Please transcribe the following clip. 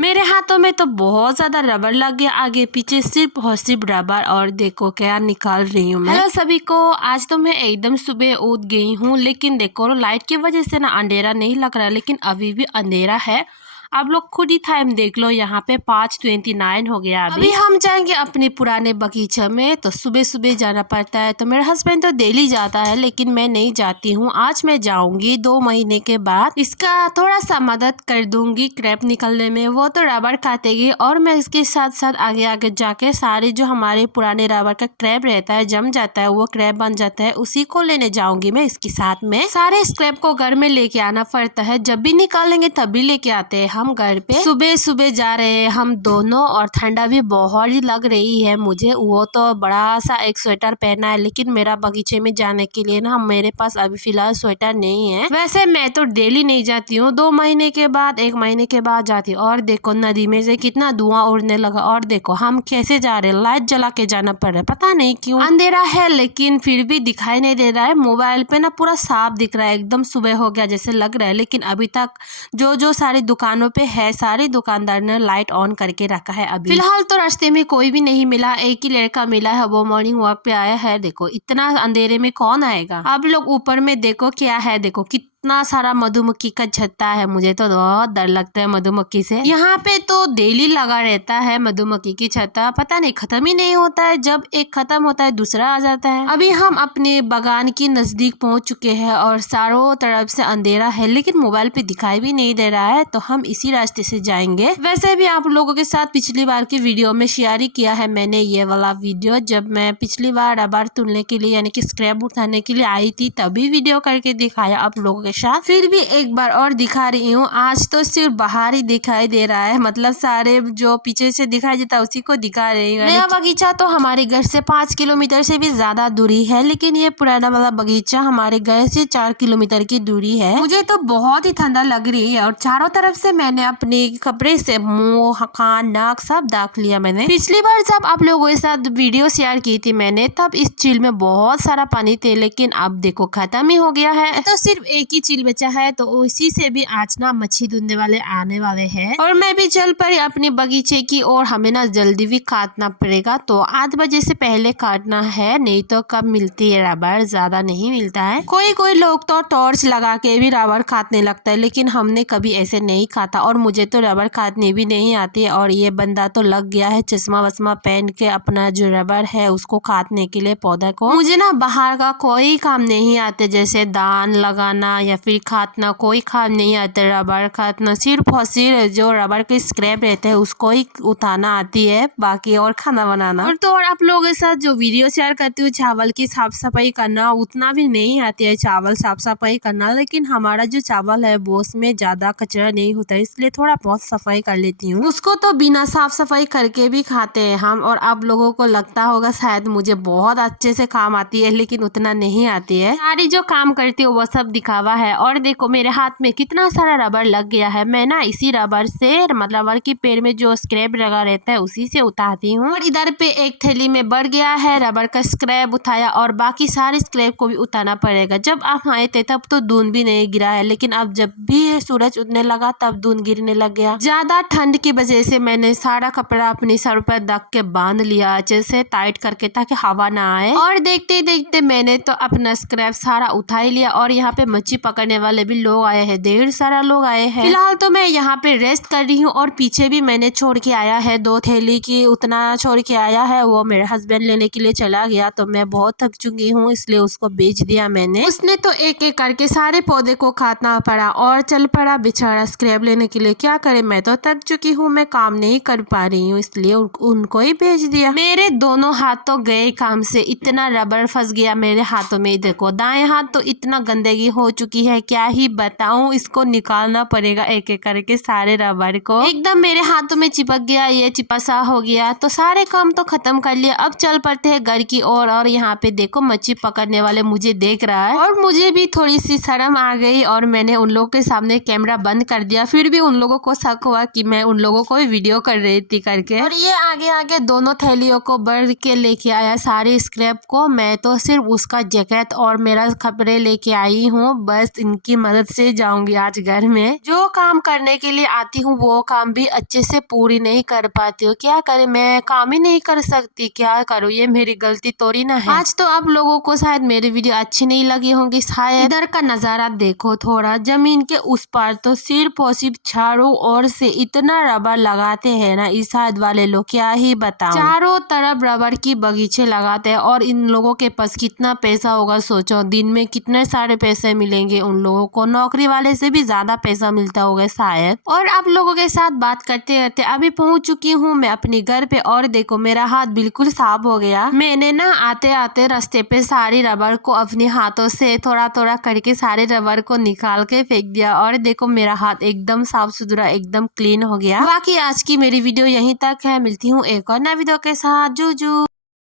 मेरे हाथों में तो बहुत ज्यादा रबर लग गया, आगे पीछे सिर्फ और सिर्फ रबर। और देखो क्या निकाल रही हूँ मैं। हेलो सभी को, आज तो मैं एकदम सुबह उठ गई हूँ, लेकिन देखो लाइट की वजह से ना अंधेरा नहीं लग रहा है, लेकिन अभी भी अंधेरा है। आप लोग खुद ही टाइम देख लो, यहाँ पे 5:29 हो गया। अभी हम जाएंगे अपने पुराने बगीचा में, तो सुबह सुबह जाना पड़ता है। तो मेरा हस्बैंड तो डेली जाता है, लेकिन मैं नहीं जाती हूँ। आज मैं जाऊंगी 2 महीने के बाद। इसका थोड़ा सा मदद कर दूंगी क्रैप निकलने में। वो तो रबर काटेगी और मैं इसके साथ साथ आगे आगे जाके सारे जो हमारे पुराने रबर का क्रैप रहता है, जम जाता है, वो क्रैप बन जाता है, उसी को लेने जाऊंगी मैं। इसके साथ में सारे स्क्रैप को घर में लेके आना पड़ता है, जब भी निकालेंगे तभी लेके आते हैं हम घर पे। सुबह सुबह जा रहे हैं हम दोनों, और ठंडा भी बहुत ही लग रही है मुझे। वो तो बड़ा सा एक स्वेटर पहना है, लेकिन मेरा बगीचे में जाने के लिए ना मेरे पास अभी फिलहाल स्वेटर नहीं है। वैसे मैं तो डेली नहीं जाती हूँ, 2 महीने के बाद, 1 महीने के बाद जाती हूँ। और देखो नदी में से कितना धुआं उड़ने लगा। और देखो हम कैसे जा रहे हैं, लाइट जला के जाना पड़ रहा है, पता नहीं क्यों। अंधेरा है लेकिन फिर भी दिखाई नहीं दे रहा है। मोबाइल पे ना पूरा साफ दिख रहा है, एकदम सुबह हो गया जैसे लग रहा है। लेकिन अभी तक जो सारी दुकानों पे है, सारे दुकानदार ने लाइट ऑन करके रखा है। अभी फिलहाल तो रास्ते में कोई भी नहीं मिला, एक ही लड़का मिला है, वो मॉर्निंग वॉक पे आया है। देखो इतना अंधेरे में कौन आएगा। आप लोग ऊपर में देखो क्या है, देखो कितना सारा मधुमक्खी का छत्ता है। मुझे तो बहुत डर लगता है मधुमक्खी से। यहाँ पे तो डेली लगा रहता है मधुमक्खी की छत्ता, पता नहीं खत्म ही नहीं होता है। जब एक खत्म होता है दूसरा आ जाता है। अभी हम अपने बागान के नजदीक पहुंच चुके हैं और चारों तरफ से अंधेरा है, लेकिन मोबाइल पे दिखाई भी नहीं दे रहा है, तो हम इसी रास्ते से जाएंगे। वैसे भी आप लोगों के साथ पिछली बार की वीडियो में शेयर ही किया है मैंने ये वाला वीडियो, जब मैं पिछली बार रबर तोड़ने के लिए यानी कि स्क्रैप उठाने के लिए आई थी, तभी वीडियो करके दिखाया आप लोगों के साथ। फिर भी एक बार और दिखा रही हूँ। आज तो सिर्फ बाहर ही दिखाई दे रहा है, मतलब सारे जो पीछे से दिखाई देता है उसी को दिखा रही हूँ। नया बगीचा तो हमारे घर से 5 किलोमीटर से भी ज्यादा दूरी है, लेकिन ये पुराना वाला बगीचा हमारे घर से 4 किलोमीटर की दूरी है। मुझे तो बहुत ही ठंडा लग रही है, और चारों तरफ से मैंने अपने कपड़े से मुंह, कान, नाक सब ढक लिया मैंने। पिछली बार जब आप लोगों के साथ वीडियो शेयर की थी मैंने, तब इस झील में बहुत सारा पानी थे, लेकिन अब देखो खत्म ही हो गया है। तो सिर्फ एक ही झील बचा है, तो उसी से भी आज ना मच्छी ढूंढने वाले आने वाले हैं। और मैं भी चल पड़ी अपने बगीचे की ओर। हमें ना जल्दी भी काटना पड़ेगा, तो 8 बजे से पहले काटना है, नहीं तो कब मिलती है रबर, ज्यादा नहीं मिलता है। कोई कोई लोग तो टॉर्च लगा के भी रबर काटने लगता है, लेकिन हमने कभी ऐसे नहीं काटा। और मुझे तो रबर काटने भी नहीं आती है। और ये बंदा तो लग गया है चश्मा वश्मा पहन के अपना जो रबर है उसको काटने के लिए पौधा को। मुझे ना बाहर का कोई काम नहीं आते, जैसे दान लगाना या फिर काटना, कोई काम नहीं आता। रबर काटना सिर्फ और सिर्फ जो रबर के स्क्रैप रहते हैं उसको ही उठाना आती है, बाकी और खाना बनाना। और तो और आप लोगों के साथ जो वीडियो शेयर करती हूँ चावल की साफ सफाई करना, उतना भी नहीं आती है चावल साफ सफाई करना। लेकिन हमारा जो चावल है वो उसमें ज्यादा कचरा नहीं होता, इसलिए थोड़ा बहुत सफाई कर लेती हूँ। उसको तो बिना साफ सफाई करके भी खाते हैं हम। और आप लोगों को लगता होगा शायद मुझे बहुत अच्छे से काम आती है, लेकिन उतना नहीं आती है। सारी जो काम करती हूँ वो सब दिखावा है। और देखो मेरे हाथ में कितना सारा रबर लग गया है। मैं ना इसी रबर से, मतलब रबर की पेड़ में जो स्क्रैप लगा रहता है उसी से उतारती हूँ। और इधर पे एक थैली में बढ़ गया है रबर का स्क्रैप उठाया, और बाकी सारे स्क्रैप को भी उतारना पड़ेगा। जब आप आए थे तब तो दून भी नहीं गिरा है, लेकिन अब जब भी सूरज उगने लगा तब दून गिरने लग गया। ज्यादा ठंड की वजह से मैंने सारा कपड़ा अपने सर पर ढक के बांध लिया अच्छे से टाइट करके, ताकि हवा ना आए। और देखते देखते मैंने तो अपना स्क्रैप सारा उठा ही लिया। और यहाँ पे मच्छी पकड़ने वाले भी लोग आए हैं, ढेर सारा लोग आए हैं। फिलहाल तो मैं यहाँ पे रेस्ट कर रही हूँ, और पीछे भी मैंने छोड़ के आया है 2 थैली की, उतना छोड़ के आया है। वो मेरे हस्बैंड लेने के लिए चला गया, तो मैं बहुत थक चुकी हूँ, इसलिए उसको बेच दिया मैंने। उसने तो एक एक करके सारे पौधे को काटना पड़ा और चल पड़ा बेचारा स्क्रैप लेने के लिए। क्या करे, मैं तो थक चुकी हूँ, मैं काम नहीं कर पा रही हूँ, इसलिए उनको ही बेच दिया। मेरे दोनों हाथ तो गए काम से, इतना रबर फंस गया मेरे हाथों में। देखो दाएं हाथ तो इतना गंदगी हो चुकी है, क्या ही बताऊं। इसको निकालना पड़ेगा एक एक करके सारे रबर को। एकदम मेरे हाथों में चिपक गया, ये चिपसा हो गया। तो सारे काम तो खत्म कर लिया, अब चल पड़ते हैं घर की ओर। और यहाँ पे देखो मच्छी पकड़ने वाले मुझे देख रहा है, और मुझे भी थोड़ी सी शर्म आ गई, और मैंने उन लोगों के सामने कैमरा बंद कर दिया। फिर भी उन लोगों को शक हुआ कि मैं उन लोगों को वीडियो कर रही थी करके। और ये आगे आगे दोनों थैलियों को भर के लेके आया सारे स्क्रैप को। मैं तो सिर्फ उसका जैकेट और मेरा कपड़े लेके आई हूँ, बस बस इनकी मदद से जाऊंगी आज घर में। जो काम करने के लिए आती हूँ वो काम भी अच्छे से पूरी नहीं कर पाती हूँ। क्या करे, मैं काम ही नहीं कर सकती, क्या करूँ, ये मेरी गलती थोड़ी ना है। आज तो आप लोगों को शायद मेरी वीडियो अच्छी नहीं लगी होंगी शायद। इधर का नजारा देखो थोड़ा, जमीन के उस पार तो सिर्फ और सिर्फ चारों ओर से इतना रबर लगाते हैं ना इस साइड वाले लोग, क्या ही बताऊं। चारों तरफ रबर की बगीचे लगाते हैं और इन लोगों के पास कितना पैसा होगा सोचो, दिन में कितने सारे पैसे मिलेंगे उन लोगों को, नौकरी वाले से भी ज्यादा पैसा मिलता होगा शायद। और आप लोगों के साथ बात करते करते अभी पहुंच चुकी हूँ मैं अपने घर पे और देखो मेरा हाथ बिल्कुल साफ हो गया। मैंने ना आते आते रास्ते पे सारी रबर को अपने हाथों से थोड़ा थोड़ा करके सारे रबर को निकाल के फेंक दिया और देखो मेरा हाथ एकदम साफ सुथरा एकदम क्लीन हो गया। बाकी आज की मेरी वीडियो यहीं तक है, मिलती हूँ एक और नए वीडियो के साथ। जू जू।